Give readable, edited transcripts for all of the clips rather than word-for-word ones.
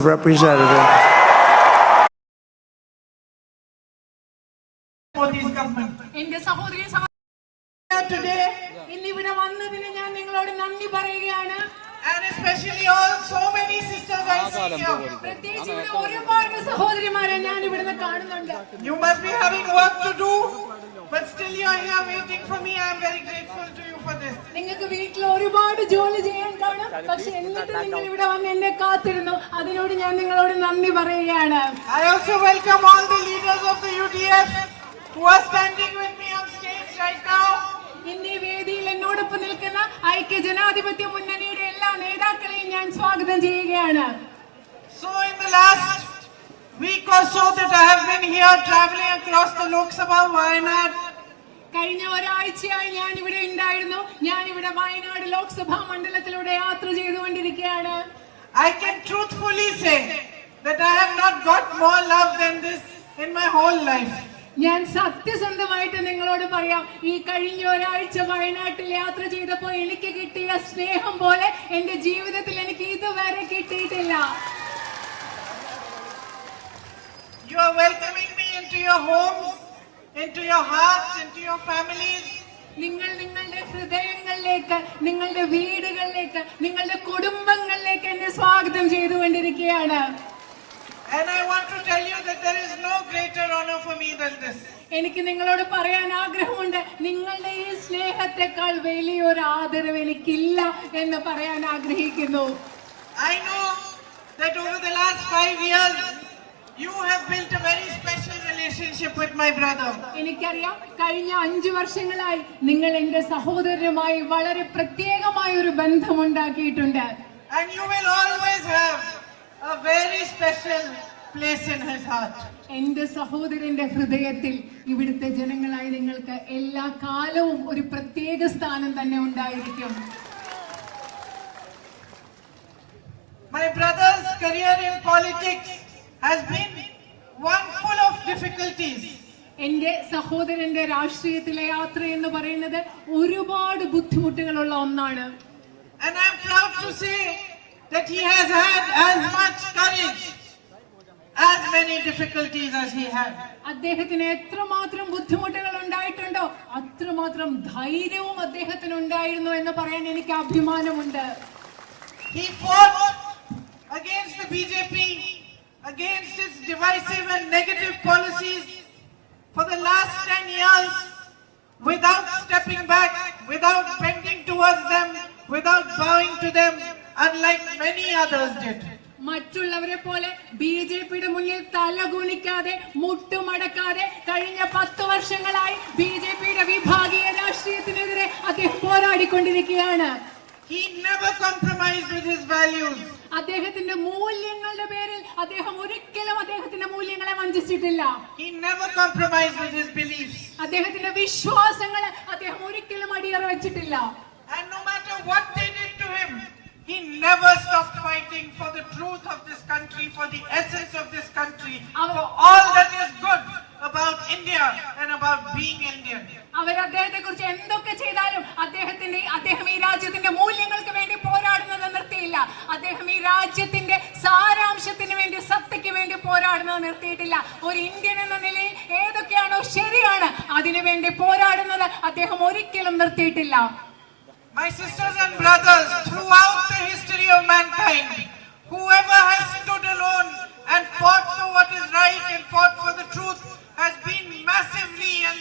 Representative. Today, and especially all so many sisters I see here. You must be having work to do, but still you are here waiting for me. I am very grateful to you for this. I also welcome all the leaders of the UDF who are standing with me on stage right now. So in the last week or so that I have been here traveling across the Lok Sabha Wayanad, I can truthfully say that I have not got more love than this in my whole life. ഞാൻ സത്യസന്ധമായിട്ട് നിങ്ങളോട് പറയാം, ഈ കഴിഞ്ഞ ഒരാഴ്ച വയനാട്ടിൽ യാത്ര ചെയ്തപ്പോൾ എനിക്ക് കിട്ടിയ സ്നേഹം പോലെ എന്റെ ജീവിതത്തിൽ എനിക്ക് ഇതുവരെ കിട്ടിയിട്ടില്ല. You are welcoming me into your homes, into your hearts, into your families. നിങ്ങൾ നിങ്ങളുടെ ഹൃദയങ്ങളിലേക്ക്, നിങ്ങളുടെ വീടുകളിലേക്ക്, നിങ്ങളുടെ കുടുംബങ്ങളിലേക്ക് എന്നെ സ്വാഗതം ചെയ്തുകൊണ്ടിരിക്കുകയാണ്. And I want to tell you that there is no greater honor for me than this. എനിക്ക് നിങ്ങളോട് പറയാൻ ആഗ്രഹമുണ്ട്, നിങ്ങളുടെ ഈ സ്നേഹത്തെക്കാൾ വലിയൊരു ആദരവ് എനിക്കില്ല എന്ന് പറയാൻ ആഗ്രഹിക്കുന്നു. I know that over the last 5 years you have built a very special relationship with my brother. എനിക്കറിയാം, കഴിഞ്ഞ 5 വർഷങ്ങളായി നിങ്ങൾ എന്റെ സഹോദരനുമായി വളരെ പ്രത്യേകമായ ഒരു ബന്ധം ഉണ്ടാക്കിയിട്ടുണ്ട്. And you will always have a very special place in his heart. എന്റെ സഹോദരന്റെ ഹൃദയത്തിൽ ഇവിടുത്തെ ജനങ്ങളായി നിങ്ങൾക്ക് എല്ലാ കാലവും ഒരു പ്രത്യേക സ്ഥാനം തന്നെ ഉണ്ടായിരിക്കും. My brother's career in politics has been one full of difficulties. എന്റെ സഹോദരന്റെ രാഷ്ട്രീയത്തിലെ യാത്ര എന്ന് പറയുന്നത് ഒരുപാട് ബുദ്ധിമുട്ടുകളുള്ള ഒന്നാണ്. And I am proud to say that he has had as much courage, as many difficulties as he had. അദ്ദേഹത്തിന് എത്രമാത്രം ബുദ്ധിമുട്ടുകൾ ഉണ്ടായിട്ടുണ്ടോ അത്രമാത്രം ധൈര്യവും അദ്ദേഹത്തിന് ഉണ്ടായിരുന്നു എന്ന് പറയാൻ എനിക്ക് അഭിമാനമുണ്ട്. He fought against the BJP, against its divisive and negative policies for the last 10 years without stepping back, without bending towards them, without bowing to them, unlike many others did. മറ്റുള്ളവരെ പോലെ ബിജെപിയുടെ മുന്നിൽ തലകുനിക്കാതെ മുട്ടുമടക്കാതെ കഴിഞ്ഞ 10 വർഷങ്ങളായി ബിജെപിയുടെ വിഭാഗീയ രാഷ്ട്രീയത്തിനെതിരെ അദ്ദേഹം പോരാടിക്കൊണ്ടിരിക്കുകയാണ്. He never compromised with his values. അദ്ദേഹത്തിന്റെ മൂല്യങ്ങളുടെ പേരിൽ അദ്ദേഹം ഒരിക്കലും അദ്ദേഹത്തിന്റെ മൂല്യങ്ങളെ വഞ്ചിച്ചിട്ടില്ല. He never compromised with his beliefs. അദ്ദേഹത്തിന്റെ വിശ്വാസങ്ങൾ അദ്ദേഹം ഒരിക്കലും അടിയറ വെച്ചിട്ടില്ല. And no matter what they did to him, he never stopped fighting for the truth of this country, for the essence of this country, for all that is good about India and about being Indian. അവർ അദ്ദേഹത്തെ കുറിച്ച് എന്തൊക്കെ ചെയ്താലും അദ്ദേഹം ഈ രാജ്യത്തിന്റെ മൂല്യങ്ങൾക്ക് വേണ്ടി പോരാടുന്നത് നിർത്തിയില്ല. അദ്ദേഹം ഈ രാജ്യത്തിന്റെ സാരാംശത്തിന് വേണ്ടി, സത്യക്ക് വേണ്ടി പോരാടുന്നത് നിർത്തിയിട്ടില്ല. ഒരു ഇന്ത്യൻ എന്ന നിലയിൽ ഏതൊക്കെയാണോ ശരിയാണ് അതിനു വേണ്ടി പോരാടുന്നത് അദ്ദേഹം ഒരിക്കലും നിർത്തിയിട്ടില്ല. My sisters and brothers, throughout the history of mankind, whoever has stood alone and fought for what is right and fought for the truth has been massively and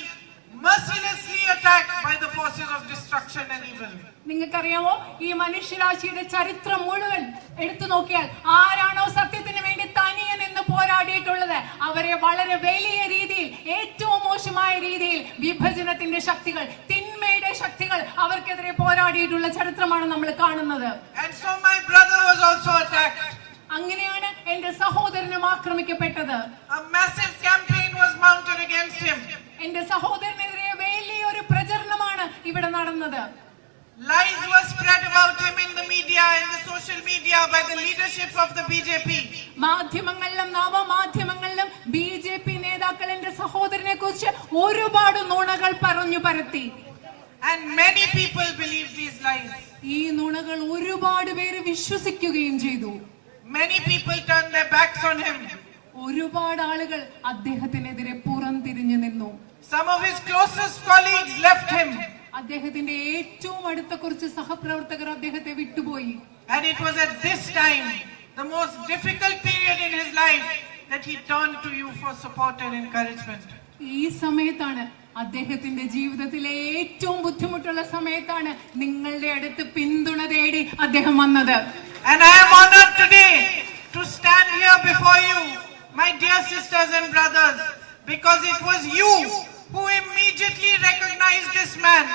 mercilessly attacked by the forces of destruction and evil. നിങ്ങൾക്കറിയാമോ, ഈ മനുഷ്യരാശിയുടെ ചരിത്രം മുഴുവൻ എടുത്തു നോക്കിയാൽ ആരാണോ സത്യത്തിന് വേണ്ടി തനിയെ നിന്ന് പോരാടിയിട്ടുള്ളത് അവരെ വളരെ വലിയ രീതിയിൽ, ഏറ്റവും മോശമായ രീതിയിൽ വിഭജനത്തിന്റെ ശക്തികൾ, തിന്മയുടെ ശക്തികൾ അവർക്കെതിരെ പോരാടിയിട്ടുള്ള ചരിത്രമാണ് നമ്മൾ കാണുന്നത്. And so my brother was also attacked. അങ്ങനെയാണ് എന്റെ സഹോദരനും ആക്രമിക്കപ്പെട്ടത്. A massive campaign was mounted against him. എന്റെ സഹോദരനെതിരെ വലിയൊരു പ്രചരണമാണ് ഇവിടെ നടന്നത്. Lies were spread about him in the media, in the social media by the leadership of the BJP. മാധ്യമങ്ങളിലും നവമാധ്യമങ്ങളിലും BJP നേതാക്കൾ എന്റെ സഹോദരനെ കുറിച്ച് ഒരുപാട് നുണകൾ പറഞ്ഞു പരത്തി. And many people believed these lies. ഈ നുണകൾ ഒരുപാട് പേര് വിശ്വസിക്കുകയും ചെയ്തു. Many people turned their backs on him. ഒരുപാട് ആളുകൾ അദ്ദേഹത്തിനെതിരെ പുറംതിരിഞ്ഞു നിന്നു. Some of his closest colleagues left him. അദ്ദേഹത്തിന്റെ ഏറ്റവും അടുത്ത കുറച്ച് സഹപ്രവർത്തകർ അദ്ദേഹത്തെ വിട്ടുപോയി. And it was at this time, the most difficult period in his life, that he turned to you for support and encouragement. ഈ സമയത്താണ്, അദ്ദേഹത്തിന്റെ ജീവിതത്തിലെ ഏറ്റവും ബുദ്ധിമുട്ടുള്ള സമയത്താണ് നിങ്ങളുടെ അടുത്ത് പിന്തുണ തേടി അദ്ദേഹം വന്നത്. And I am honored today to stand here before you, my dear sisters and brothers, because it was you who immediately recognized this man.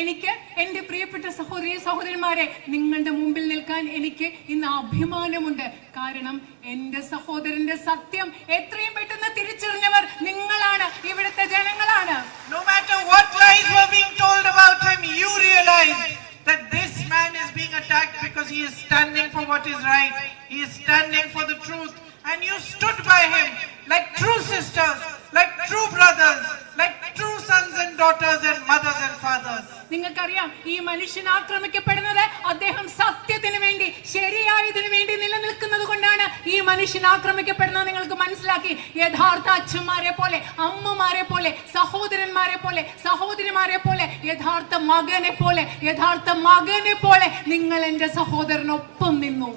എനിക്ക് എന്റെ പ്രിയപ്പെട്ട സഹോദരി സഹോദരന്മാരെ, നിങ്ങളുടെ മുമ്പിൽ നിൽക്കാൻ എനിക്ക് ഇന്ന് അഭിമാനമുണ്ട്. കാരണം എന്റെ സഹോദരന്റെ സത്യം എത്രയും പെട്ടെന്ന് തിരിച്ചറിഞ്ഞവർ നിങ്ങളാണ്, ഇവിടുത്തെ ജനങ്ങളാണ്. No matter what lies were being told about him, you realized that this man is being attacked because he is standing for what is right. He is standing for the truth. And you stood by him like true sisters, like true brothers, like true sons and daughters and mothers and fathers. നിങ്ങൾക്കറിയാം, ഈ മനുഷ്യൻ ആക്രമിക്കപ്പെടുന്നത് അദ്ദേഹം സത്യത്തിന് വേണ്ടി, ശരിയായതിനു വേണ്ടി നിലനിൽക്കുന്നത് കൊണ്ടാണ് ഈ മനുഷ്യൻ ആക്രമിക്കപ്പെടുന്നത്. നിങ്ങൾക്ക് മനസ്സിലാക്കി. യഥാർത്ഥ അച്ഛന്മാരെ പോലെ, അമ്മമാരെ പോലെ, സഹോദരന്മാരെ പോലെ, സഹോദരിമാരെ പോലെ, യഥാർത്ഥ മകനെ പോലെ, യഥാർത്ഥ മകനെ പോലെ നിങ്ങൾ എന്റെ സഹോദരനൊപ്പം നിന്നു.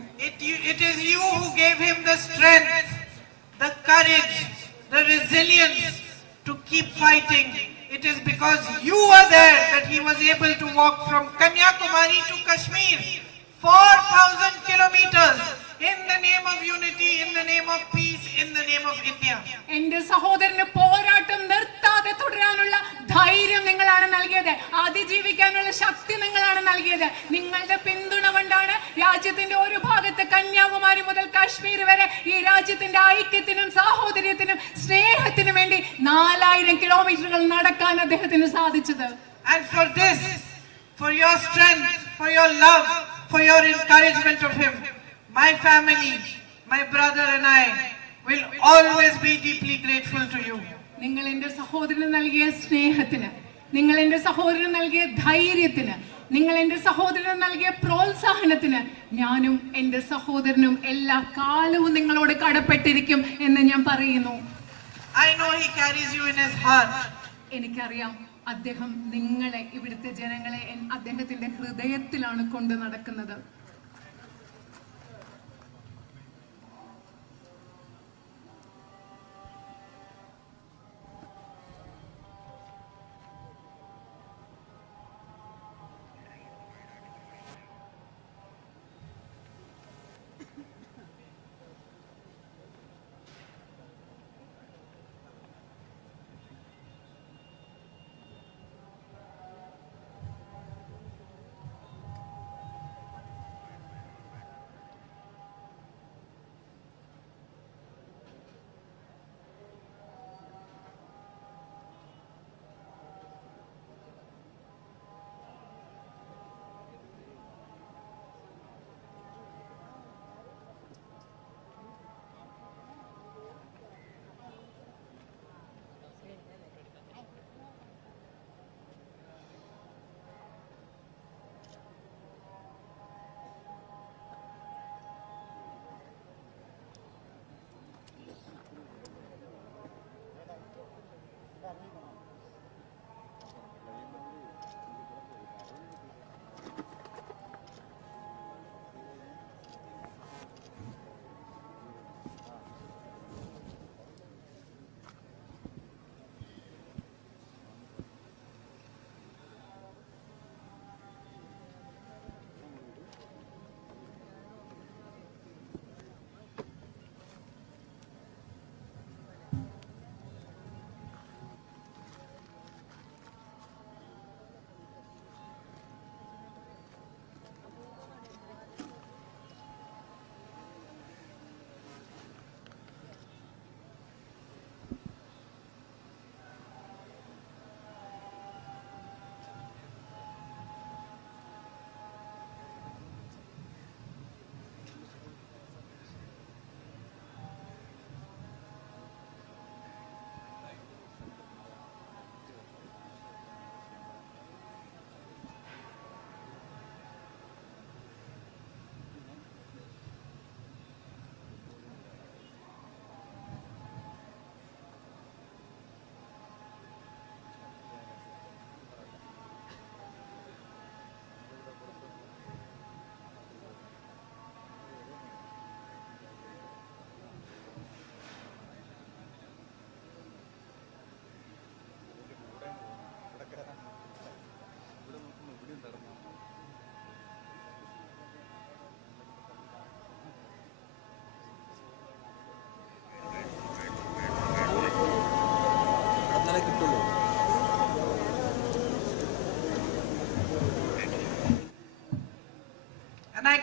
It is you who gave him the strength, the courage, the resilience to keep fighting. It is because you were there that he was able to walk from Kanyakumari to Kashmir, 4,000 kilometers, in the name of unity, in the name of peace, in the name of India. എന്റെ സഹോദരന് പോരാട്ടം നിർത്താതെ തുടരാനുള്ള ധൈര്യം നിങ്ങളാണ് നൽകിയത്. അതിജീവിക്കാനുള്ള ശക്തി നിങ്ങളാണ് നൽകിയത്. നിങ്ങളുടെ പിന്തുണ കൊണ്ടാണ് രാജ്യത്തിന്റെ ഒരു ഭാഗത്ത് കന്യാകുമാരി മുതൽ കാശ്മീർ വരെ ഈ രാജ്യത്തിന്റെ ഐക്യത്തിനും സാഹോദര്യത്തിനും സ്നേഹത്തിനും വേണ്ടി 4000 കിലോമീറ്ററുകൾ നടക്കാൻ അദ്ദേഹത്തിന് സാധിച്ചത്. And for this, for your strength, for your love, for your encouragement of him, my family, my brother and I will always be deeply grateful to you. നിങ്ങൾ എന്റെ സഹോദരന് നൽകിയ സ്നേഹത്തിന്, നിങ്ങൾ എന്റെ സഹോദരന് നൽകിയ ധൈര്യത്തിന്, നിങ്ങൾ എന്റെ സഹോദരന് നൽകിയ പ്രോത്സാഹനത്തിന് ഞാനും എന്റെ സഹോദരനും എല്ലാ കാലവും നിങ്ങളോട് കടപ്പെട്ടിരിക്കും എന്ന് ഞാൻ പറയുന്നു. I know he carries you in his heart. എനിക്കറിയാം, അദ്ദേഹം നിങ്ങളെ, ഇവിടുത്തെ ജനങ്ങളെ അദ്ദേഹത്തിന്റെ ഹൃദയത്തിലാണ് കൊണ്ടു നടക്കുന്നത്.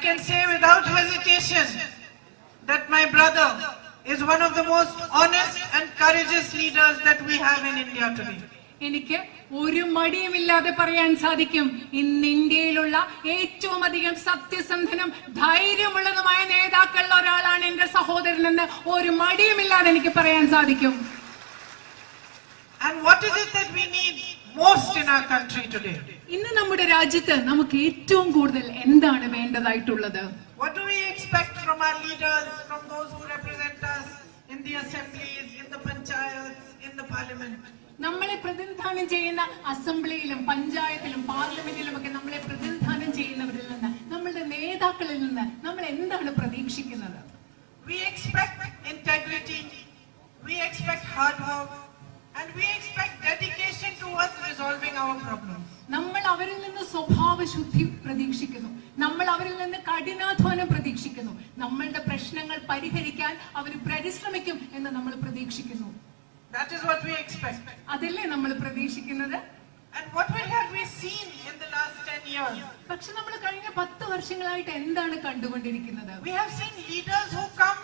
can say without hesitation that my brother is one of the most honest and courageous leaders that we have in India today. എനിക്ക് ഒരു മടിയുമില്ലാതെ പറയാൻ സാധിക്കും, ഇന്ന് ഇന്ത്യയിലുള്ള ഏറ്റവും അധികം സത്യസന്ധനും ധൈര്യമുള്ളതുമായ നേതാക്കളിൽ ഒരാളാണ് എന്റെ സഹോദരനെന്ന് ഒരു മടിയുമില്ലാതെ എനിക്ക് പറയാൻ സാധിക്കും. And what is it that we need most in our country today? ഇന്ന് നമ്മുടെ രാജ്യത്ത് നമുക്ക് ഏറ്റവും കൂടുതൽ എന്താണ് വേണ്ടതായിട്ടുള്ളത്? What do we expect from our leaders, from those who represent us in the assemblies, in the panchayats, in the parliament? നമ്മളെ പ്രതിനിധാനം ചെയ്യുന്ന അസംബ്ലിയിലും പഞ്ചായത്തിലും പാർലമെന്റിലും ഒക്കെ നമ്മളെ പ്രതിനിധാനം ചെയ്യുന്നവരിൽ നിന്ന്, നമ്മളുടെ നേതാക്കളിൽ നിന്ന് നമ്മൾ എന്താണ് പ്രതീക്ഷിക്കുന്നത്? We expect integrity, we expect hard work, and we expect dedication towards resolving our problems. നമ്മൾ അവരിൽ നിന്ന് സ്വഭാവശുദ്ധി പ്രതീക്ഷിക്കുന്നു, നമ്മൾ അവരിൽ നിന്ന് കഠിനാധ്വാനം പ്രതീക്ഷിക്കുന്നു, നമ്മളുടെ പ്രശ്നങ്ങൾ പരിഹരിക്കാൻ അവർ പരിശ്രമിക്കും എന്ന് നമ്മൾ പ്രതീക്ഷിക്കുന്നു. That is what we expect. അതല്ലേ നമ്മൾ പ്രതീക്ഷിക്കുന്നത്? And what have we seen in the last 10 years? പക്ഷെ നമ്മൾ കഴിഞ്ഞ 10 വർഷങ്ങളായിട്ട് എന്താണ് കണ്ടുകൊണ്ടിരിക്കുന്നത്? We have seen leaders who come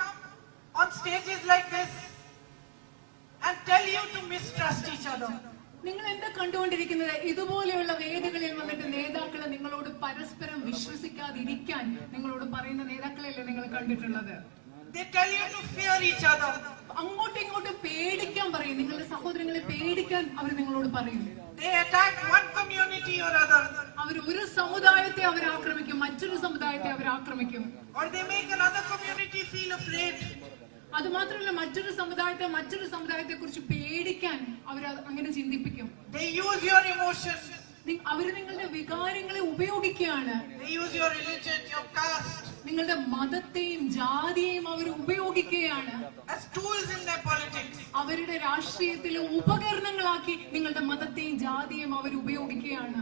on stages like this and tell you to mistrust each other. നിങ്ങൾ എന്താ കണ്ടുകൊണ്ടിരിക്കുന്നത്? ഇതുപോലെയുള്ള വേദികളിൽ വന്നിട്ട് നേതാക്കളെ നിങ്ങളോട് പരസ്പരം വിശ്വസിക്കാതിരിക്കാൻ നിങ്ങളോട് പറയുന്ന നേതാക്കളെയല്ലേ നിങ്ങൾ കണ്ടിട്ടുള്ളത്? They tell you to fear each other. അങ്ങോട്ടും ഇങ്ങോട്ടും പേടിക്കാൻ പറയും, നിങ്ങളുടെ സഹോദരങ്ങളെ പേടിക്കാൻ അവർ നിങ്ങളോട് പറയും. They attack one community or other. അവർ ഒരു സമുദായത്തെ അവർ ആക്രമിക്കും, മറ്റൊരു സമുദായത്തെ അവർ ആക്രമിക്കും. Or they make another community feel afraid. അത് മാത്രമല്ല, മറ്റൊരു സമുദായത്തെ കുറിച്ച് പേടിക്കാൻ അവർ അങ്ങനെ ചിന്തിപ്പിക്കും. They use your emotions. അവർ നിങ്ങളുടെ വികാരങ്ങളെ ഉപയോഗിക്കുകയാണ്. They use your religion, your caste. നിങ്ങളുടെ മതത്തെയും ജാതിയെയും അവർ ഉപയോഗിക്കുകയാണ്. As tools in their politics. അവരുടെ രാഷ്ട്രീയത്തിലെ ഉപകരണങ്ങളാക്കി നിങ്ങളുടെ മതത്തെയും ജാതിയെയും അവർ ഉപയോഗിക്കുകയാണ്.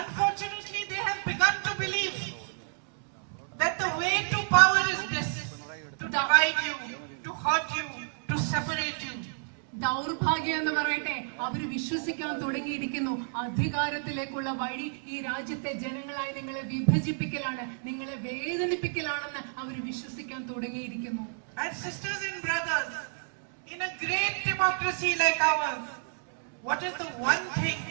Unfortunately, they have begun to believe that the way to power is this: to divide you, to hurt you, to separate you. ദൗർഭാഗ്യം എന്ന് പറയട്ടെ, അവർ വിശ്വസിക്കാൻ തുടങ്ങിയിരിക്കുന്നു അധികാരത്തിലേക്കുള്ള വഴി ഈ രാജ്യത്തെ ജനങ്ങളായി നിങ്ങളെ വിഭജിപ്പിക്കലാണ്, നിങ്ങളെ വേദനിപ്പിക്കലാണെന്ന് അവർ വിശ്വസിക്കാൻ തുടങ്ങിയിരിക്കുന്നു. And sisters and brothers, in a great democracy like ours, what is the one thing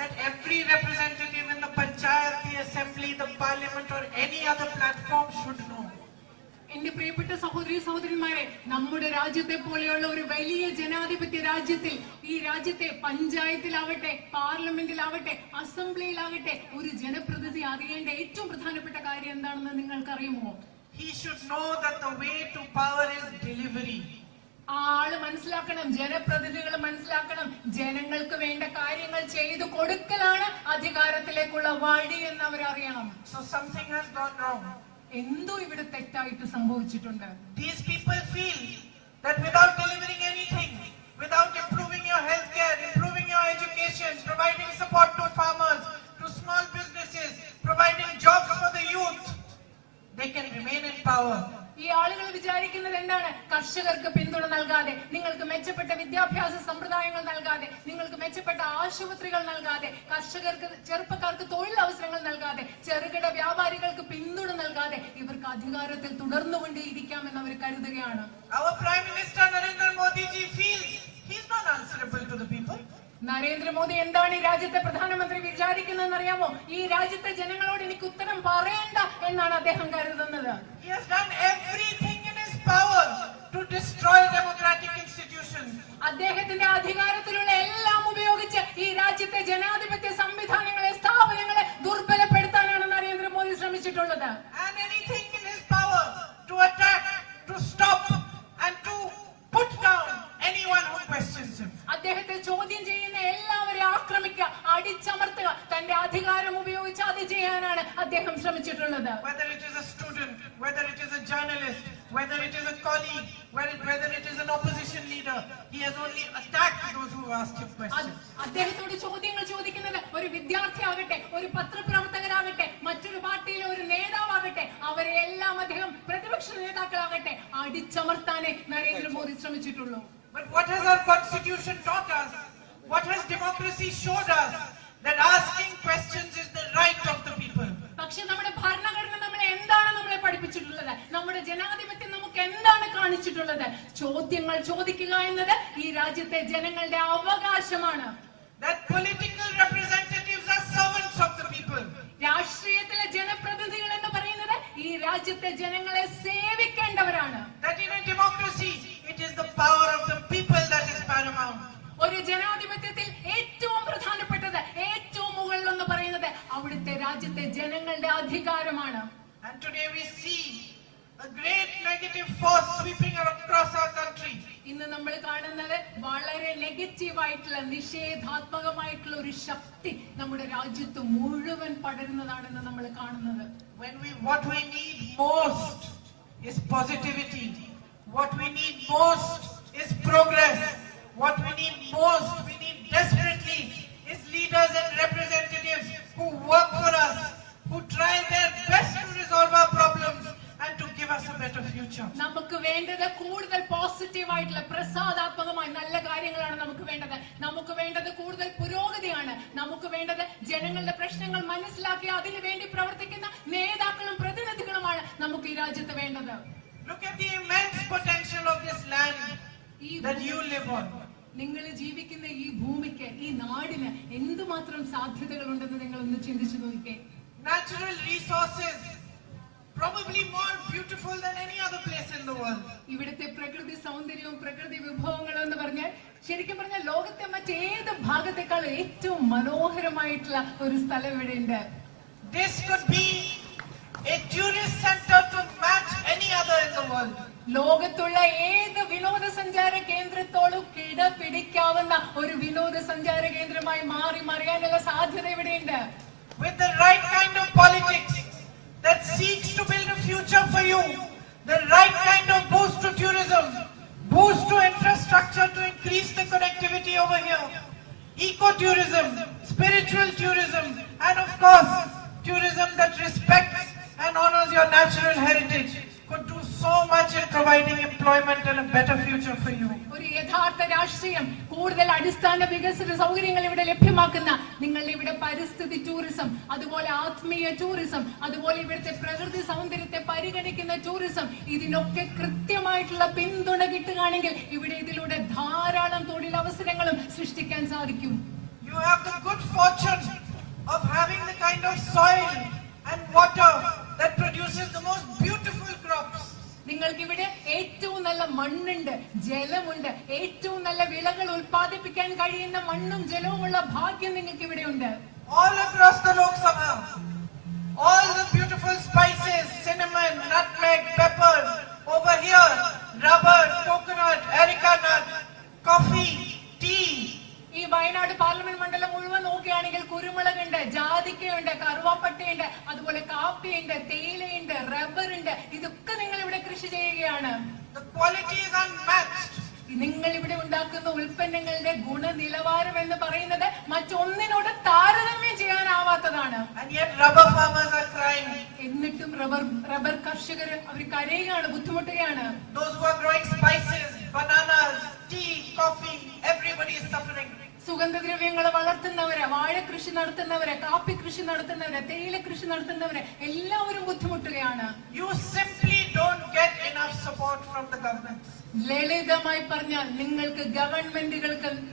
that every representative in the panchayat, the assembly, the parliament or any other platform should know? എന്റെ പ്രിയപ്പെട്ട സഹോദരന്മാരെ, നമ്മുടെ രാജ്യത്തെ പോലെയുള്ള ഒരു വലിയ ജനാധിപത്യ രാജ്യത്തിൽ, ഈ രാജ്യത്തെ പഞ്ചായത്തിലാവട്ടെ, പാർലമെന്റിലാവട്ടെ, അസംബ്ലിയിലാവട്ടെ, ഒരു ജനപ്രതിനിധി അറിയേണ്ട ഏറ്റവും പ്രധാനപ്പെട്ട കാര്യം എന്താണെന്ന് നിങ്ങൾക്കറിയുമോ? He should know that the way to power is delivery. ആള് മനസ്സിലാക്കണം, ജനപ്രതിനിധികൾ മനസ്സിലാക്കണം, ജനങ്ങൾക്ക് വേണ്ട കാര്യങ്ങൾ ചെയ്തു കൊടുക്കലാണ് അധികാരത്തിലേക്കുള്ള വഴി എന്ന് അവരറിയണം. So something has gone wrong. എന്തോ ഇവിടെ തെറ്റായിട്ട് സംഭവിച്ചിട്ടുണ്ട്. These people feel that without delivering anything, without improving your healthcare, improving your education, providing support to farmers, to small businesses, providing jobs for the youth, they can remain in power. ഈ ആളുകൾ വിചാരിക്കുന്നത് എന്താണ്? കർഷകർക്ക് പിന്തുണ നൽകാതെ, നിങ്ങൾക്ക് മെച്ചപ്പെട്ട വിദ്യാഭ്യാസ സമ്പ്രദായങ്ങൾ നൽകാതെ, നിങ്ങൾക്ക് മെച്ചപ്പെട്ട ആശുപത്രികൾ നൽകാതെ, ചെറുപ്പക്കാർക്ക് തൊഴിലവസരങ്ങൾ നൽകാതെ, ചെറുകിട വ്യാപാരികൾക്ക് പിന്തുണ നൽകാതെ ഇവർക്ക് അധികാരത്തിൽ തുടർന്നുകൊണ്ടേയിരിക്കാമെന്ന് അവർ കരുതുകയാണ്. Our Prime Minister Narendra Modi ji feels he's not answerable to the people. Narendra Modi എന്താണ് ഈ രാജ്യത്തെ പ്രധാനമന്ത്രി വിചാരിക്കുന്നതെന്ന് അറിയാമോ? ഈ രാജ്യത്തെ ജനങ്ങളോട് എനിക്ക് ഉത്തരം പറയേണ്ട എന്നാണ് അദ്ദേഹം കരുതുന്നത്. He has done everything in his power to destroy democratic institutions. അദ്ദേഹത്തിന്റെ അധികാരത്തിലുള്ള എല്ലാം ഉപയോഗിച്ച് ഈ രാജ്യത്തെ ജനാധിപത്യ സംവിധാനങ്ങളെ, സ്ഥാപനങ്ങളെ ദുർബലപ്പെടുത്താനാണ് Narendra Modi ശ്രമിച്ചിട്ടുള്ളത്. And anything in his power to attack, to stop and to put down anyone who questions him. അദ്ദേഹത്തെ ചോദ്യം ചെയ്യുന്ന എല്ലാവരെയും ആക്രമിക്കുക, അടിച്ചമർത്തുക, തന്റെ അധികാരം ഉപയോഗിച്ച് അത് ചെയ്യാനാണ് അദ്ദേഹം ശ്രമിച്ചിട്ടുള്ളത്. Whether it is a student, whether it is a journalist, whether it is a colleague, whether it is an opposition leader, he has only attacked those who asked him questions. അദ്ദേഹത്തോട് ചോദ്യങ്ങൾ ചോദിക്കുന്നത് ഒരു വിദ്യാർത്ഥിയാകട്ടെ, ഒരു പത്രപ്രവർത്തകരാകട്ടെ, മറ്റൊരു പാർട്ടിയിലെ ഒരു നേതാവാകട്ടെ, അവരെ എല്ലാം അദ്ദേഹം പ്രതിപക്ഷ നേതാക്കളാകട്ടെ അടിച്ചമർത്താനേ Narendra Modi ശ്രമിച്ചിട്ടുള്ളൂ. But what has our constitution taught us? What has democracy showed us? That asking questions is the right of the people. പക്ഷേ നമ്മുടെ ഭരണഘടന നമ്മളെ എന്താണ് പഠിപ്പിച്ചിട്ടുള്ളത്? നമ്മുടെ ജനാധിപത്യം നമുക്ക് എന്താണ് കാണിച്ചിട്ടുള്ളത്? ചോദ്യങ്ങൾ ചോദിക്കുക എന്നത് ഈ രാജ്യത്തെ ജനങ്ങളുടെ അവകാശമാണ്. That political representatives are servants of the people. രാഷ്ട്രീയത്തിലെ ജനപ്രതിനിധികൾ എന്ന് പറയുന്നത് ഈ രാജ്യത്തെ ജനങ്ങളെ സേവിക്കേണ്ടവരാണ്. That in a democracy it is the power of the people that is paramount. ഒരു ജനാധിപത്യത്തിൽ ഏറ്റവും പ്രധാനപ്പെട്ടത്, ഏറ്റവും മുകളിൽ എന്ന് പറയുന്നത് അവിടുത്തെ രാജ്യത്തെ ജനങ്ങളുടെ അധികാരമാണ്. And today we see a great negative force sweeping across our country. ഇന്ന് നമ്മൾ കാണുന്നത് വളരെ നെഗറ്റീവായിട്ടുള്ള, നിഷേധാത്മകമായിട്ടുള്ള ഒരു ശക്തി നമ്മുടെ രാജ്യത്ത് മുഴുവൻ പടരുന്നതാണെന്ന് നമ്മൾ കാണുന്നത്. What we need most is positivity. What we need most is progress. What we need most, we need desperately, is leaders and representatives who work for us, who try their best to resolve our problems and to give us a better future. നമുക്ക് വേണ്ടത് കൂടുതൽ positive ആയിട്ടുള്ള, പ്രസാദാത്മകമായ നല്ല കാര്യങ്ങളാണ് നമുക്ക് വേണ്ടത്. നമുക്ക് വേണ്ടത് കൂടുതൽ പുരോഗതിയാണ്. നമുക്ക് വേണ്ടത് ജനങ്ങളുടെ പ്രശ്നങ്ങൾ മനസ്സിലാക്കി അതിനു വേണ്ടി പ്രവർത്തിക്കുന്ന നേതാക്കളും പ്രതിനിധികളുമാണ് നമുക്ക് ഈ രാജ്യത്ത് വേണ്ടത്. Look at the immense potential of this land that you live on. നിങ്ങൾ ജീവിക്കുന്ന ഈ ഭൂമിക്ക്, ഈ നാടിന് എന്തുമാത്രം സാധ്യതകൾ ഉണ്ടെന്ന് നിങ്ങൾ ഒന്ന് ചിന്തിച്ചു നോക്കിക്കേ. Natural resources probably more beautiful than any other place in the world. ഇവിടുത്തെ പ്രകൃതി സൗന്ദര്യവും പ്രകൃതി വിഭവങ്ങളും എന്ന് പറഞ്ഞാൽ ശരിക്കും പറഞ്ഞാൽ ലോകത്തെ മറ്റേത് ഭാഗത്തേക്കാൾ ഏറ്റവും മനോഹരമായിട്ടുള്ള ഒരു സ്ഥലം ഇവിടെ ഉണ്ട്. This could be a tourist center to match any other in the world. ലോകത്തുള്ള ഏത് വിനോദസഞ്ചാര കേന്ദ്രത്തോടും കിടപിടിക്കാവുന്ന ഒരു വിനോദസഞ്ചാര കേന്ദ്രമായി മറിയാനുള്ള സാധ്യത ഇവിടെയുണ്ട്. With the right kind of politics that seeks to build a future for you, the right kind of boost to tourism, boost to infrastructure to increase the connectivity over here, ecotourism, spiritual tourism, and of course, tourism that respects and honors your natural heritage, could do so much in providing employment and a better future for you. ഒരു യഥാർത്ഥ രാഷ്ട്രീയം, കൂടുതൽ അടിസ്ഥാന വികസന സൗകര്യങ്ങൾ ഇവിടെ ലഭ്യമാക്കുന്ന, നിങ്ങളുടെ ഇവിടെ പരിസ്ഥിതി ടൂറിസം, അതുപോലെ ആത്മീയ ടൂറിസം, അതുപോലെ ഇവിടുത്തെ പ്രകൃതി സൗന്ദര്യത്തെ പരിഗണിക്കുന്ന ടൂറിസം, ഇതിനൊക്കെ കൃത്യമായിട്ടുള്ള പിന്തുണ കിട്ടുകയാണെങ്കിൽ ഇവിടെ ഇതിലൂടെ ധാരാളം തൊഴിലവസരങ്ങളും സൃഷ്ടിക്കാൻ സാധിക്കും. You have the good fortune of having the kind of soil and water that produces the most beautiful crops. നിങ്ങൾക്ക് ഇവിടെ ഏറ്റവും നല്ല മണ്ണുണ്ട്, ജലമുണ്ട്, ഏറ്റവും നല്ല വിളകൾ ഉൽപ്പാദിപ്പിക്കാൻ കഴിയുന്ന മണ്ണും ജലവുമുള്ള ഭാഗ്യം നിങ്ങൾക്ക് ഇവിടെ ഉണ്ട്. All across the Lok Sabha, all the beautiful spices, cinnamon, nutmeg, pepper, over here, rubber, coconut, areca nut, coffee, tea. ഈ വയനാട് പാർലമെന്റ് മണ്ഡലം മുഴുവൻ നോക്കുകയാണെങ്കിൽ കുരുമുളകുണ്ട്, ജാതിക്കയുണ്ട്, കറുവാപ്പട്ടയുണ്ട്, അതുപോലെ കാപ്പിയുണ്ട്, തേയിലയുണ്ട്, റബ്ബറുണ്ട്. ഇതൊക്കെ നിങ്ങൾ ഇവിടെ കൃഷി ചെയ്യുകയാണ്. The quality is unmatched. നിങ്ങൾ ഇവിടെ ഉണ്ടാക്കുന്ന ഉൽപ്പന്നങ്ങളുടെ ഗുണനിലവാരം എന്ന് പറയുന്നത് മറ്റൊന്നിനോട് താരതമ്യം ചെയ്യാനാവാത്തതാണ്. And yet rubber farmers are crying. എന്നിട്ടും റബ്ബർ കർഷകർ അവർ കരയുകയാണ്, ബുദ്ധിമുട്ടുകയാണ്. Those who are growing spices, bananas, tea, coffee, everybody is suffering. സുഗന്ധദ്രവ്യങ്ങൾ വളർത്തുന്നവരെ, വാഴ കൃഷി നടത്തുന്നവരെ, കാപ്പി കൃഷി നടത്തുന്നവരെ, തേയില കൃഷി നടത്തുന്നവരെ എല്ലാവരും ബുദ്ധിമുട്ടുകയാണ്. You simply don't get enough support from the government. ലളിതമായി പറഞ്ഞാൽ നിങ്ങൾക്ക്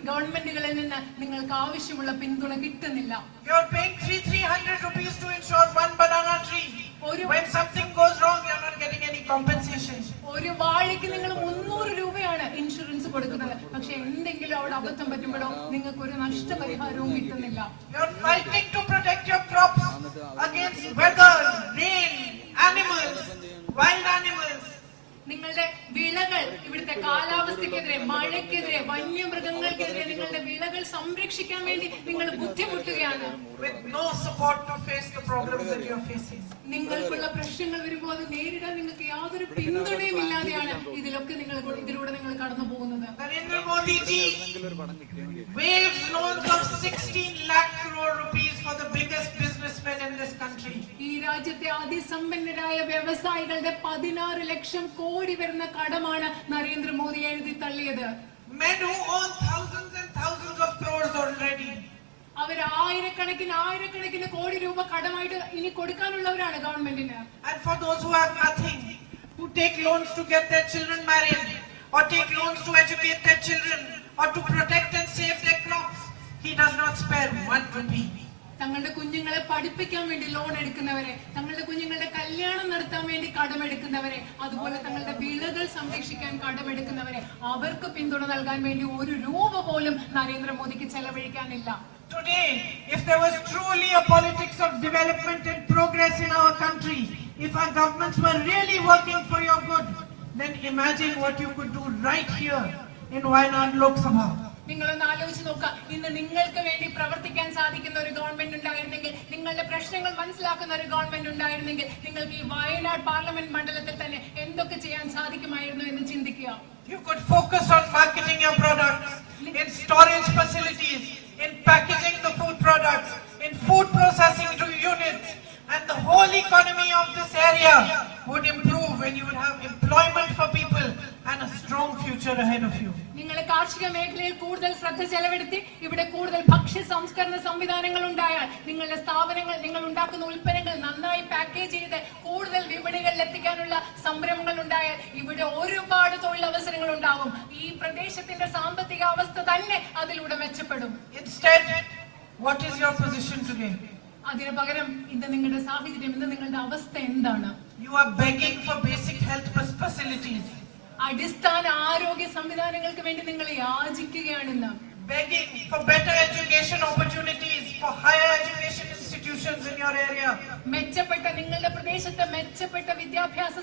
ഗവൺമെന്റുകളിൽ നിന്ന് നിങ്ങൾക്ക് ആവശ്യമുള്ള പിന്തുണ കിട്ടുന്നില്ല. You are paying 300 rupees to insure one banana tree. When something goes wrong, you are not getting any compensation. ഒരു വാഴയ്ക്ക് നിങ്ങൾ 300 രൂപയാണ് ഇൻഷുറൻസ് കൊടുക്കുന്നത്. പക്ഷെ എന്തെങ്കിലും അവിടെ അബദ്ധം പറ്റുമ്പോഴോ നിങ്ങൾക്ക് ഒരു നഷ്ടപരിഹാരവും കിട്ടുന്നില്ല. You are fighting to protect your crops against weather, rain, animals, wild animals. നിങ്ങളുടെ വിളകൾ ഇവിടുത്തെ കാലാവസ്ഥക്കെതിരെ, മഴയ്ക്കെതിരെ, വന്യമൃഗങ്ങൾക്കെതിരെ നിങ്ങളുടെ വിളകൾ സംരക്ഷിക്കാൻ വേണ്ടി നിങ്ങൾ ബുദ്ധിമുട്ടുകയാണ്. With no support to face the problems that you are facing. നിങ്ങൾക്കുള്ള പ്രശ്നങ്ങൾ വരുമ്പോൾ അത് നേരിടാൻ നിങ്ങൾക്ക് യാതൊരു പിന്തുണയും ഇല്ലാതെയാണ് ഇതിലൂടെ നിങ്ങൾ കടന്നു പോകുന്നത്. Narendra Modi ji waived loans of 16 lakh crore rupees for the biggest businessmen in this country. ഈ രാജ്യത്തെ അതിസമ്പന്നരായ വ്യവസായികളുടെ 16 ലക്ഷം കോടി വരുന്ന കടമാണ് നരേന്ദ്രമോദി എഴുതി തള്ളിയത്. Men who own thousands and thousands of crores already. അവർ ആയിരക്കണക്കിന് കോടി രൂപ കടമായിട്ട് ഇനി കൊടുക്കാനുള്ളവരാണ് ഗവൺമെന്റിന്. And for those who have nothing, who take loans to get their children married, or take loans to educate their children, or to protect and save their crops, he does not spare one rupee. തങ്ങളുടെ കുഞ്ഞുങ്ങളെ പഠിപ്പിക്കാൻ വേണ്ടി loan എടുക്കുന്നവരെ, തങ്ങളുടെ കുഞ്ഞുങ്ങളുടെ കല്യാണം നടത്താൻ വേണ്ടി കടമെടുക്കുന്നവരെ, അതുപോലെ തങ്ങളുടെ വിളകൾ സംരക്ഷിക്കാൻ കടമെടുക്കുന്നവരെ, അവർക്ക് പിന്തുണ നൽകാൻ വേണ്ടി ഒരു രൂപ പോലും നരേന്ദ്രമോദിക്ക് ചെലവഴിക്കാനില്ല. Today, if there was truly a politics of development and progress in our country, if our governments were really working for your good, then imagine what you could do right here in Wayanad Lok Sabha. നിങ്ങളൊന്ന് ആലോചിച്ച് നോക്കുക. ഇന്ന് നിങ്ങൾക്ക് വേണ്ടി പ്രവർത്തിക്കാൻ സാധിക്കുന്ന ഒരു government ഉണ്ടായിരുന്നെങ്കിൽ, നിങ്ങളുടെ പ്രശ്നങ്ങൾ മനസ്സിലാക്കുന്ന ഒരു ഗവൺമെന്റ് ഉണ്ടായിരുന്നെങ്കിൽ, നിങ്ങൾക്ക് ഈ വയനാട് പാർലമെന്റ് മണ്ഡലത്തിൽ തന്നെ എന്തൊക്കെ ചെയ്യാൻ സാധിക്കുമായിരുന്നു എന്ന് ചിന്തിക്കുക. You could focus on marketing your products, in storage facilities, in packaging the food products, in food processing units, and the whole economy of this area would improve when you would have employment for people and a strong future ahead of you. നിങ്ങൾ കാർഷിക മേഖലയിൽ കൂടുതൽ ശ്രദ്ധ ചെലവെടുത്തി ഇവിടെ കൂടുതൽ ഭക്ഷ്യ സംസ്കരണ സംവിധാനങ്ങൾ ഉണ്ടായാൽ, നിങ്ങളുടെ സ്ഥാപനങ്ങൾ, നിങ്ങൾ ഉണ്ടാക്കുന്ന ഉൽപ്പന്നങ്ങൾ നന്നായി പാക്കേജ് ചെയ്ത് കൂടുതൽ വിപണികളിൽ എത്തിക്കാനുള്ള സംരംഭങ്ങൾ ഉണ്ടായാൽ ഇവിടെ ഒരുപാട് തൊഴിലവസരങ്ങൾ ഉണ്ടാകും. ഈ പ്രദേശത്തിന്റെ സാമ്പത്തിക അവസ്ഥ തന്നെ അതിലൂടെ മെച്ചപ്പെടും. Instead, what is your position today? അതിനു പകരം ഇന്ന് നിങ്ങളുടെ സാഹചര്യം, ഇന്ന് നിങ്ങളുടെ അവസ്ഥ എന്താണ്? You are begging for basic health facilities. അടിസ്ഥാന ആരോഗ്യ സംവിധാനങ്ങൾക്ക് വേണ്ടി നിങ്ങൾ യാചിക്കുകയാണെന്ന്. Begging for better education opportunities, for higher education institutions in your area. മെച്ചപ്പെട്ട, നിങ്ങളുടെ പ്രദേശത്തെ മെച്ചപ്പെട്ട വിദ്യാഭ്യാസ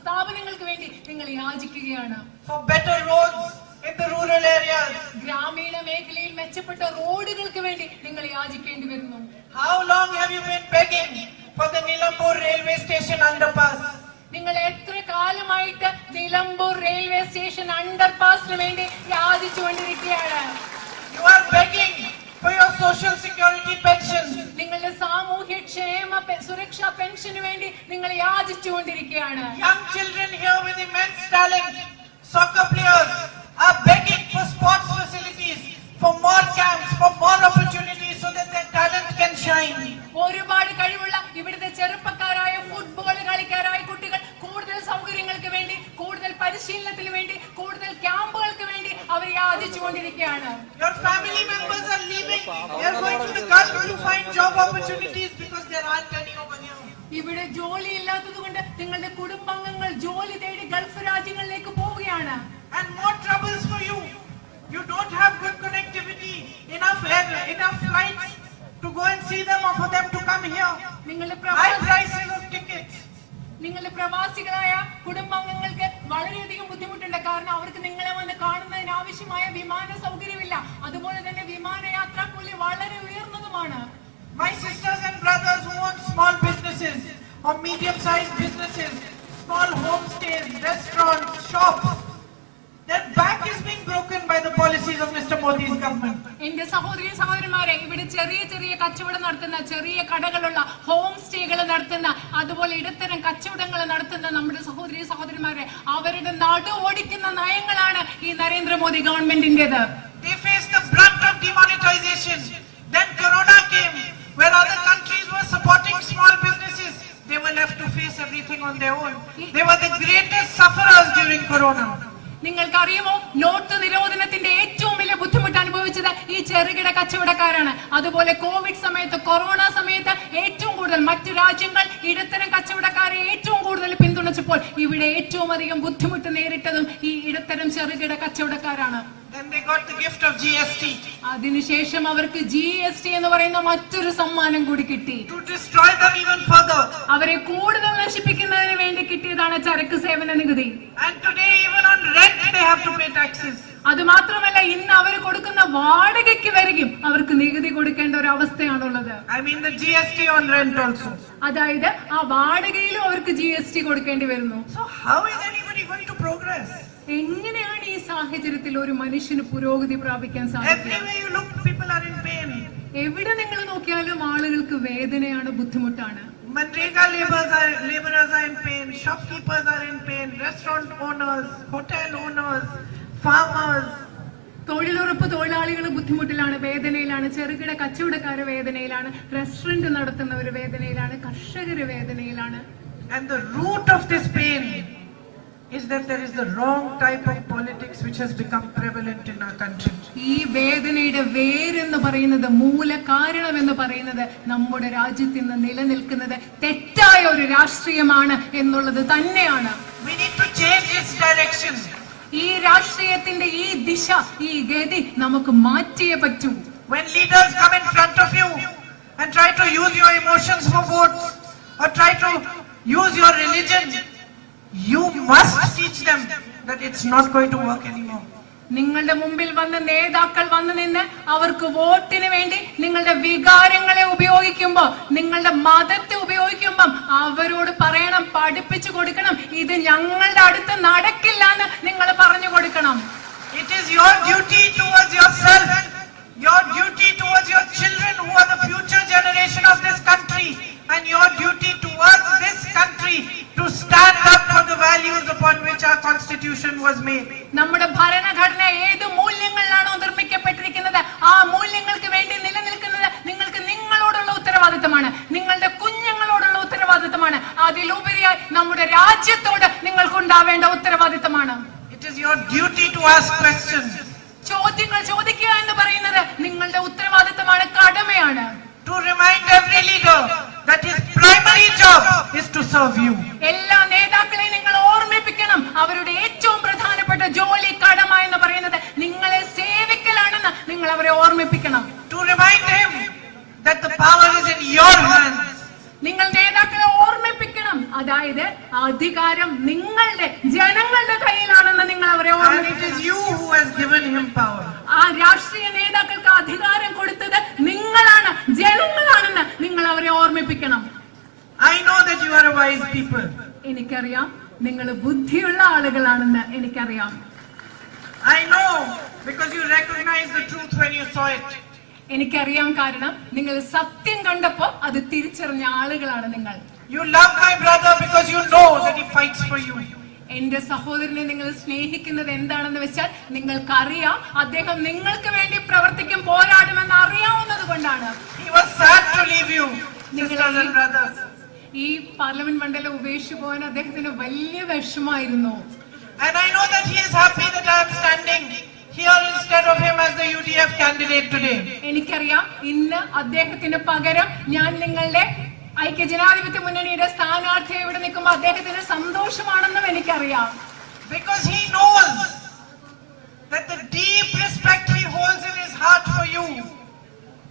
സ്ഥാപനങ്ങൾക്ക് വേണ്ടി നിങ്ങൾ യാചിക്കുകയാണ്. For better roads in the rural areas. ഗ്രാമീണ മേഖലയിൽ മെച്ചപ്പെട്ട റോഡുകൾക്ക് വേണ്ടി നിങ്ങൾ യാചിക്കേണ്ടി വരുന്നു. How long have you been begging for the Nilambur railway station underpass? നിങ്ങൾ എത്ര കാലമായിട്ട് നിലമ്പൂർ റെയിൽവേ സ്റ്റേഷൻ അണ്ടർപാസിന് വേണ്ടി യാചിച്ചുകൊണ്ടിരിക്കുകയാണ്? You are begging for your social security pensions. നിങ്ങളുടെ സാമൂഹ്യ ക്ഷേമ സുരക്ഷാ പെൻഷന് വേണ്ടി നിങ്ങൾ യാചിച്ചുകൊണ്ടിരിക്കുകയാണ്. Young children here with immense talent, soccer players, are begging for sports facilities, for more camps, for more opportunities so that their talent can shine. ഒരുപാട് കഴിവുള്ള ഇവിടുത്തെ ചെറുപ്പക്കാരായ ഫുട്ബോൾ കളിക്കാരായ കുട്ടികൾ കൂടുതൽ സൗകര്യങ്ങൾക്ക് വേണ്ടി, കൂടുതൽ പരിശീലനത്തിന് വേണ്ടി, കൂടുതൽ ക്യാമ്പുകൾക്ക് വേണ്ടി അവർ യാചിച്ചുകൊണ്ടിരിക്കുകയാണ്. Your family members are leaving. They are going to the Gulf to find job opportunities because there aren't any over here. ഇവിടെ ജോലി ഇല്ലാത്തത് കൊണ്ട് നിങ്ങളുടെ കുടുംബാംഗങ്ങൾ ജോലി തേടി ഗൾഫ് രാജ്യങ്ങളിലേക്ക് പോവുകയാണ്. And more troubles for you. You don't have good connectivity, enough flights to go and see them or for them to come here. High prices of tickets. നിങ്ങളുടെ പ്രവാസികളായ കുടുംബാംഗങ്ങൾക്ക് വളരെയധികം ബുദ്ധിമുട്ടുണ്ട്. കാരണം അവർക്ക് നിങ്ങളെ വന്ന് കാണുന്നതിന് ആവശ്യമായ വിമാന സൗകര്യമില്ല. അതുപോലെ തന്നെ വിമാനയാത്രാ കൂലി വളരെ ഉയർന്നതുമാണ്. My sisters and brothers who own small businesses or medium-sized businesses, small homestays, restaurants, shops, their back is being broken by the policies of Mr. Modi's government. എന്റെ സഹോദരന്മാരെ, ഇവിടെ ചെറിയ ചെറിയ കച്ചവടം നടത്തുന്ന, ചെറിയ കടകളുള്ള, ഹോം സ്റ്റേകൾ നടത്തുന്ന, അതുപോലെ ഇടത്തരം കച്ചവടങ്ങൾ നടത്തുന്ന നമ്മുടെ സഹോദരന്മാരെ, അവരുടെ നടു ഓടിക്കുന്ന നയങ്ങളാണ് ഈ Narendra Modi ഗവൺമെന്റിന്റേത്. They face the brunt of demonetization. Then Corona came, where other countries were supporting small businesses. They were left to face everything on their own. They were the greatest sufferers during Corona. നിങ്ങൾക്കറിയുമോ, not നിരോധനത്തിന്റെ ഏറ്റവും വലിയ ബുദ്ധിമുട്ട് അനുഭവിച്ചത് ഈ ചെറുകിട കച്ചവടക്കാരാണ്. അതുപോലെ Covid സമയത്ത്, corona സമയത്ത് ഏറ്റവും കൂടുതൽ മറ്റു രാജ്യങ്ങൾ ഇടത്തരം കച്ചവടക്കാരെ ഏറ്റവും കൂടുതൽ പിന്തുണച്ചപ്പോൾ ഇവിടെ ഏറ്റവും അധികം ബുദ്ധിമുട്ട് നേരിട്ടതും ഈ ഇടത്തരം ചെറുകിട കച്ചവടക്കാരാണ്. Then they got the gift of GST. അതിനുശേഷം അവർക്ക് GST എന്ന് പറയുന്ന മറ്റൊരു സമ്മാനം കൂടി കിട്ടി. To destroy them even further. അവരെ കൂടുതൽ നശിപ്പിക്കുന്നതിന് വേണ്ടി കിട്ടിയതാണ് ചരക്ക് സേവന നികുതി. And today even on rent they have to pay taxes. അത് മാത്രമല്ല, ഇന്ന് അവർ കൊടുക്കുന്ന വാടകയ്ക്ക് വരെയും അവർക്ക് നികുതി കൊടുക്കേണ്ട ഒരു അവസ്ഥയാണുള്ളത്. I mean the GST on rent also. അതായത് ആ വാടകയിലും അവർക്ക് GST കൊടുക്കേണ്ടി വരുന്നു. So how is anybody going to progress? എങ്ങനെയാണ് ഈ സാഹചര്യത്തിൽ ഒരു മനുഷ്യന് പുരോഗതി പ്രാപിക്കാൻ സാധിക്കുക? Everywhere you look, people are in pain. എവിടെ നിങ്ങൾ നോക്കിയാലും ആളുകൾക്ക് വേദനയാണ്, ബുദ്ധിമുട്ടാണ്. Manrega laborers are in pain, shopkeepers are in pain, restaurant owners, hotel owners, farmers. തൊഴിലുറപ്പ് തൊഴിലാളികൾ ബുദ്ധിമുട്ടിലാണ്, വേദനയിലാണ്. വേദനയിലാണ്, ചെറുകിട കച്ചവടക്കാര് വേദനയിലാണ്, റെസ്റ്റോറന്റ് നടത്തുന്നവർ വേദനയിലാണ്, കർഷകര് വേദനയിലാണ്. And the root of this pain is that there is the wrong type of politics which has become prevalent in our country. ഈ വേദനയുടെ വേരെന്ന് പറയുന്നത്, മൂല കാരണം എന്ന് പറയുന്നത് നമ്മുടെ രാജ്യത്ത് ഇന്ന് നിലനിൽക്കുന്നത് തെറ്റായ ഒരു രാഷ്ട്രീയമാണ് എന്നുള്ളത് തന്നെയാണ്. We need to change its direction. ഈ രാഷ്ട്രീയത്തിന്റെ ഈ ദിശ, ഈ ഗതി നമുക്ക് മാറ്റിയേ പറ്റൂ. When leaders come in front of you and try to use your emotions for votes or try to use your religion, you must teach them that it's not going to work anymore. നിങ്ങളുടെ മുമ്പിൽ വന്ന നേതാക്കൾ വന്നു നിന്ന് അവർക്ക് വോട്ടിന് വേണ്ടി നിങ്ങളുടെ വികാരങ്ങളെ ഉപയോഗിക്കുമ്പോൾ, നിങ്ങളുടെ മതത്തെ ഉപയോഗിക്കുമ്പോൾ അവരോട് പറയണം, പഠിപ്പിച്ചു കൊടുക്കണം, ഇത് ഞങ്ങളുടെ അടുത്ത് നടക്കില്ല എന്ന് നിങ്ങൾ പറഞ്ഞു കൊടുക്കണം. It is your duty towards yourself, your duty towards your children who are the future generation of this country, and your duty towards this country to stand up for the values upon which our constitution was made. നമ്മുടെ ഭരണഘടന ഏത് മൂല്യങ്ങളിലാണോ നിർമ്മിക്കപ്പെട്ടിരിക്കുന്നത് ആ മൂല്യങ്ങൾക്ക് വേണ്ടി നിലനിൽക്കുന്നത് നിങ്ങൾക്ക് നിങ്ങളോടുള്ള ഉത്തരവാദിത്തമാണ്, നിങ്ങളുടെ കുഞ്ഞുങ്ങളോടുള്ള ഉത്തരവാദിത്തമാണ്, അതിലുപരിയായി നമ്മുടെ രാജ്യത്തോട് നിങ്ങൾക്കുണ്ടാവേണ്ട ഉത്തരവാദിത്തമാണ്. It is your duty to ask questions. ചോദ്യങ്ങൾ ചോദിക്കുക എന്ന് പറയുന്നത് നിങ്ങളുടെ ഉത്തരവാദിത്തമാണ്, കടമയാണ്. To remind every leader that his primary job is to serve you. എല്ലാ നേതാക്കളെയും നിങ്ങൾ ഓർമ്മിപ്പിക്കണം, അവരുടെ ഏറ്റവും പ്രധാനപ്പെട്ട ജോലി, കടമ എന്ന് പറയുന്നത് നിങ്ങളെ സേവിക്കലാണെന്ന് നിങ്ങൾ അവരെ ഓർമ്മിപ്പിക്കണം. To remind him that the power is in your hands. നിങ്ങൾ നേതാക്കളെ ഓർമ്മിപ്പിക്കണം, അതായത് അധികാരം നിങ്ങളുടെ ജനങ്ങളുടെ കയ്യിലാണെന്ന് നിങ്ങൾ അവരെ ഓർമ്മിപ്പിക്കണം. And it is you who has given him power. ആ രാഷ്ട്രീയ നേതാക്കൾക്ക് അധികാരം കൊടുത്തത് നിങ്ങളാണ്, ജനങ്ങളാണെന്ന് നിങ്ങൾ അവരെ ഓർമ്മിപ്പിക്കണം. I know that you are a wise people. എനിക്കറിയാം നിങ്ങൾ ബുദ്ധിയുള്ള ആളുകളാണെന്ന് എനിക്കറിയാം. I know because you recognize the truth when you saw it. എനിക്കറിയാം, കാരണം നിങ്ങൾ സത്യം കണ്ടപ്പോ അത് തിരിച്ചറിഞ്ഞ ആളുകളാണ് നിങ്ങൾ. You love my brother because you know that he fights for you. എന്റെ സഹോദരനെ നിങ്ങൾ സ്നേഹിക്കുന്നത് എന്താണെന്ന് വെച്ചാൽ നിങ്ങൾക്കറിയാം അദ്ദേഹം നിങ്ങൾക്ക് വേണ്ടി പ്രവർത്തിക്കും, പോരാടുമെന്ന് അറിയാവുന്നത് കൊണ്ടാണ്. He was sad to leave you, sisters and brothers. ഈ പാർലമെന്റ് മണ്ഡലം ഉപേക്ഷിച്ചു പോകാൻ അദ്ദേഹത്തിന് വലിയ വിഷമായിരുന്നു. And I know that he is happy that I am standing here instead of him as the UDF candidate today. എനിക്കറിയാം, ഇന്ന് അദ്ദേഹത്തിന് പകരം ഞാൻ നിങ്ങളുടെ ഐക്യജനാധിപത്യ മുന്നണിയുടെ സ്ഥാനാർത്ഥിയെ ഇവിടെ നിൽക്കുമ്പോൾ അദ്ദേഹത്തിന് സന്തോഷമാണെന്നും എനിക്കറിയാം. Because he knows that the deep respect he holds in his heart for you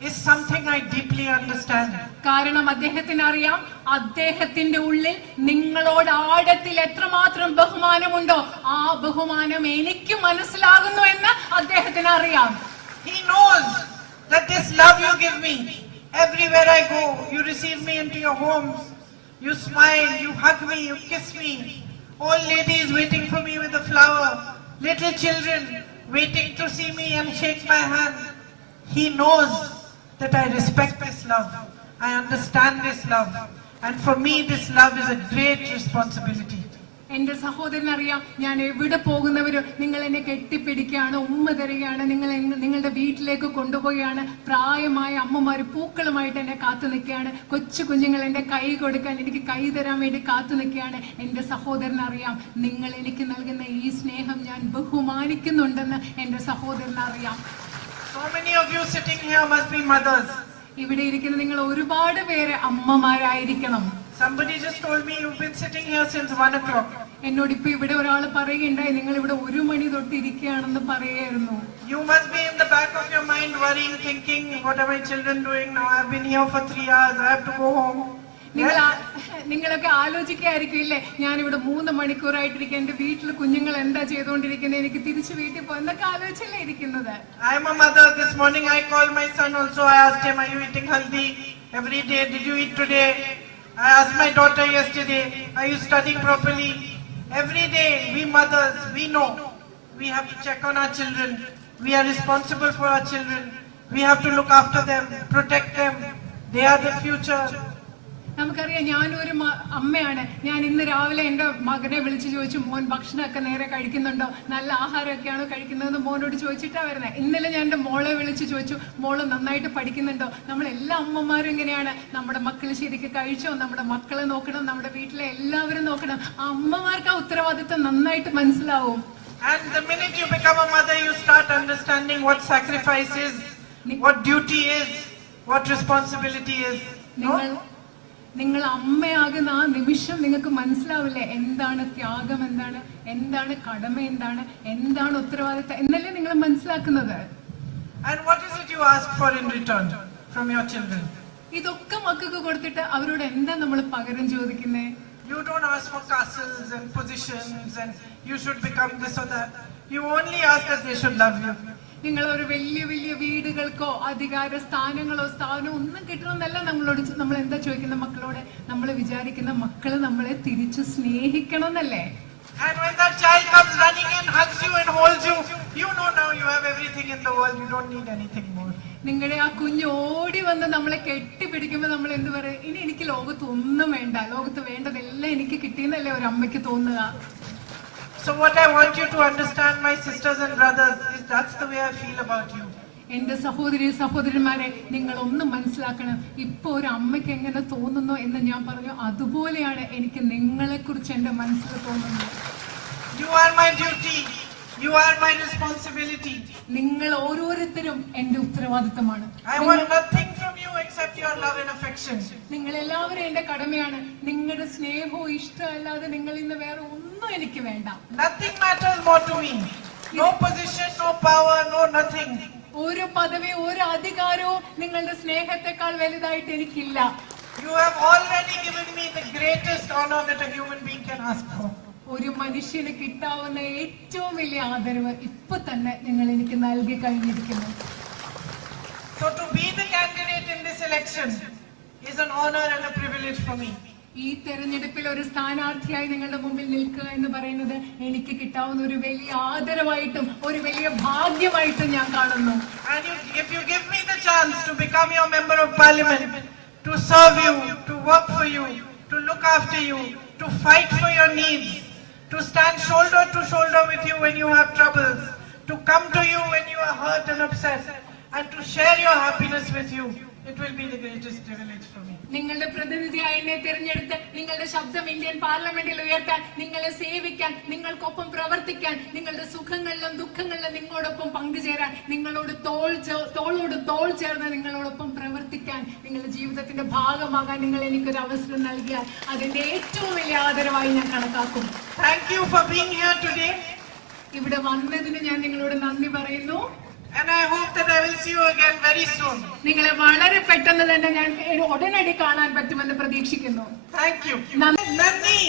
is something I deeply understand. കാരണം അദ്ദേഹത്തിന് അറിയാം, അദ്ദേഹത്തിന്റെ ഉള്ളിൽ നിങ്ങളോട് ആഴത്തിൽ എത്രമാത്രം ബഹുമാനമുണ്ടോ ആ ബഹുമാനം എനിക്ക് മനസ്സിലാകുന്നു എന്ന് അദ്ദേഹത്തിന് അറിയാം. He knows that this love you give me, everywhere I go, you receive me into your homes, you smile, you hug me, you kiss me, old ladies waiting for me with a flower, little children waiting to see me and shake my hand. He knows that I respect this love, I understand this love, and for me this love is a great responsibility. എന്റെ സഹോദരൻ അറിയാം, ഞാൻ എവിടെ പോകുന്നവരും നിങ്ങൾ എന്നെ കെട്ടിപ്പിടിക്കുകയാണ്, ഉമ്മ തരികയാണ്, നിങ്ങളുടെ വീട്ടിലേക്ക് കൊണ്ടുപോവുകയാണ്. പ്രായമായ അമ്മമാര് പൂക്കളുമായിട്ട് എന്നെ കാത്തു നിൽക്കുകയാണ്. കൊച്ചു കുഞ്ഞുങ്ങൾ എന്റെ കൈ കൊടുക്കാൻ, എനിക്ക് കൈ തരാൻ വേണ്ടി കാത്തു നിൽക്കുകയാണ്. എന്റെ സഹോദരൻ അറിയാം, നിങ്ങൾ എനിക്ക് നൽകുന്ന ഈ സ്നേഹം ഞാൻ ബഹുമാനിക്കുന്നുണ്ടെന്ന് എന്റെ സഹോദരൻ അറിയാം. So many of you sitting here must be mothers. ഇവിടെ ഇരിക്കുന്ന നിങ്ങൾ ഒരുപാട് പേര് അമ്മമാരായിരിക്കണം. Somebody just told me you've been sitting here since 1 o'clock. എന്നോട് ഇപ്പൊ ഇവിടെ ഒരാൾ പറയുകയുണ്ടായി, നിങ്ങൾ ഇവിടെ 1 മണി തൊട്ട് ഇരിക്കുകയാണെന്ന് പറയായിരുന്നു. You must be in the back of your mind worrying, thinking, what are my children doing now? I've been here for 3 hours, I have to go home. നിങ്ങളൊക്കെ ആലോചിക്കായിരിക്കും ഇല്ലേ, ഞാനിവിടെ 3 മണിക്കൂറായിട്ടിരിക്കും, എന്റെ വീട്ടിൽ കുഞ്ഞുങ്ങൾ എന്താ ചെയ്തുകൊണ്ടിരിക്കുന്നത്, എനിക്ക് തിരിച്ചു വീട്ടിൽ പോ എന്നൊക്കെ ആലോചിച്ചല്ലേ ഇരിക്കുന്നത്. I am a mother. This morning I called my son also. I asked him, are you eating haldi every day? Did you eat today? I asked my daughter yesterday, are you studying properly? Every day we mothers, we know we have to check on our children. We are responsible for our children. We have to look after them, protect them. They are the future. നമുക്കറിയാം, ഞാനൊരു അമ്മയാണ്. ഞാൻ ഇന്ന് രാവിലെ എന്റെ മകനെ വിളിച്ചു ചോദിച്ചു, മോൻ ഭക്ഷണമൊക്കെ നേരെ കഴിക്കുന്നുണ്ടോ, നല്ല ആഹാരമൊക്കെയാണോ കഴിക്കുന്നതെന്ന് മോനോട് ചോദിച്ചിട്ടാ വരുന്നത്. ഇന്നലെ ഞാൻ എന്റെ മോളെ വിളിച്ചു ചോദിച്ചു, മോള് നന്നായിട്ട് പഠിക്കുന്നുണ്ടോ. നമ്മളെല്ലാ അമ്മമാരും ഇങ്ങനെയാണ്, നമ്മുടെ മക്കൾ ശരിക്കും കഴിച്ചോ, നമ്മുടെ മക്കളെ നോക്കണം, നമ്മുടെ വീട്ടിലെ എല്ലാവരും നോക്കണം. ആ അമ്മമാർക്ക് ആ ഉത്തരവാദിത്വം നന്നായിട്ട് മനസ്സിലാവും. And the minute you become a mother, you start understanding what sacrifice is, what duty is, what responsibility is. നിങ്ങൾ അമ്മയാകുന്ന ആ നിമിഷം നിങ്ങൾക്ക് മനസ്സിലാവില്ലേ എന്താണ് ത്യാഗം, എന്താണ് കടമ, എന്താണ് ഉത്തരവാദിത്തം എന്നല്ലേ നിങ്ങൾ മനസ്സിലാക്കുന്നത്. And what is it you ask for in return from your children? ഇതൊക്കെ മക്കൾക്ക് കൊടുത്തിട്ട് അവരോട് എന്താ നമ്മൾ പകരം ചോദിക്കുന്നേ? You don't ask for castles and positions and you should become this or that. You only ask that they should love you. നിങ്ങൾ ഒരു വലിയ വലിയ വീടുകൾക്കോ അധികാര സ്ഥാനമോ ഒന്നും കിട്ടണമെന്നല്ല നമ്മൾ എന്താ ചോദിക്കുന്ന മക്കളോട്? നമ്മൾ വിചാരിക്കുന്ന മക്കള് നമ്മളെ തിരിച്ചു സ്നേഹിക്കണം എന്നല്ലേ? And when that child comes running and hugs you and holds you, you know now you have everything in the world. You don't need anything more. നിങ്ങളുടെ ആ കുഞ്ഞ് ഓടി വന്ന് നമ്മളെ കെട്ടിപ്പിടിക്കുമ്പോൾ നമ്മൾ എന്ത് പറയും? ഇനി എനിക്ക് ലോകത്ത് ഒന്നും വേണ്ട, ലോകത്ത് വേണ്ടതെല്ലാം എനിക്ക് കിട്ടിയെന്നല്ലേ ഒരു അമ്മയ്ക്ക് തോന്നുക. So what I want you to understand, my sisters and brothers, is that's the way I feel about you. എന്റെ സഹോദരന്മാരെ, നിങ്ങൾ ഒന്ന് മനസ്സിലാക്കണം. ഇപ്പൊ ഒരു അമ്മയ്ക്ക് എങ്ങനെ തോന്നുന്നു എന്ന് ഞാൻ പറഞ്ഞു, അതുപോലെയാണ് എനിക്ക് നിങ്ങളെ കുറിച്ച് എന്റെ മനസ്സിൽ തോന്നുന്നത്. You are my duty. You are my responsibility. നിങ്ങൾ ഓരോരുത്തരും എന്റെ ഉത്തരവാദിത്തമാണ്. I want nothing from you except your love and affection. നിങ്ങൾ എല്ലാവരും എന്റെ കടമയാണ്. നിങ്ങളുടെ സ്നേഹവും ഇഷ്ടമല്ലാതെ നിങ്ങൾ ഇന്ന് വേറെ ഒന്നും എനിക്ക് വേണ്ട. Nothing matters more to me. No position, no power, no nothing. ഒരു പദവി, ഒരു അധികാരവും നിങ്ങളുടെ സ്നേഹത്തെക്കാൾ വലുതായിട്ട് എനിക്കില്ല. You have already given me the greatest honor that a human being can ask for. ഒരു മനുഷ്യന് കിട്ടാവുന്ന ഏറ്റവും വലിയ ആദരവ് ഇപ്പൊ തന്നെ നിങ്ങൾ എനിക്ക് നൽകി കഴിഞ്ഞിരിക്കുന്നു. So to be the candidate in this election is an honor and a privilege for me. ഈ തെരഞ്ഞെടുപ്പിൽ ഒരു സ്ഥാനാർത്ഥിയായി നിങ്ങളുടെ മുമ്പിൽ നിൽക്കുക എന്ന് പറയുന്നത് എനിക്ക് കിട്ടാവുന്ന ഒരു വലിയ ആദരവായിട്ടും ഒരു വലിയ ഭാഗ്യമായിട്ടും ഞാൻ കാണുന്നു. And if you give me the chance to become your member of parliament, to serve you, to work for you, to look after you, to fight for your needs, to stand shoulder to shoulder with you when you have troubles, to come to you when you are hurt and upset, and to share your happiness with you, it will be the greatest privilege for me. നിങ്ങളുടെ പ്രതിനിധിയായി എന്നെ തിരഞ്ഞെടുത്ത് നിങ്ങളുടെ ശബ്ദം Indian പാർലമെന്റിൽ ഉയർത്താൻ, നിങ്ങളെ സേവിക്കാൻ, നിങ്ങൾക്കൊപ്പം പ്രവർത്തിക്കാൻ, നിങ്ങളുടെ സുഖങ്ങളിലും ദുഃഖങ്ങളിലും നിങ്ങളോടൊപ്പം പങ്കുചേരാൻ, നിങ്ങളോട് തോളോട് തോൾ ചേർന്ന് നിങ്ങളോടൊപ്പം പ്രവർത്തിക്കാൻ, നിങ്ങളുടെ ജീവിതത്തിന്റെ ഭാഗമാകാൻ നിങ്ങൾ എനിക്കൊരു അവസരം നൽകിയാൽ അതിന്റെ ഏറ്റവും വലിയ ആദരവായി ഞാൻ കണക്കാക്കും. Thank you for being here today. ഇവിടെ വന്നതിന് ഞാൻ നിങ്ങളോട് നന്ദി പറയുന്നു. And I hope that I will see you again very soon. നിങ്ങളെ വളരെ പെട്ടെന്ന് തന്നെ ഞാൻ ഉടനടി കാണാൻ പറ്റുമെന്ന് പ്രതീക്ഷിക്കുന്നു. Thank you. നന്ദി.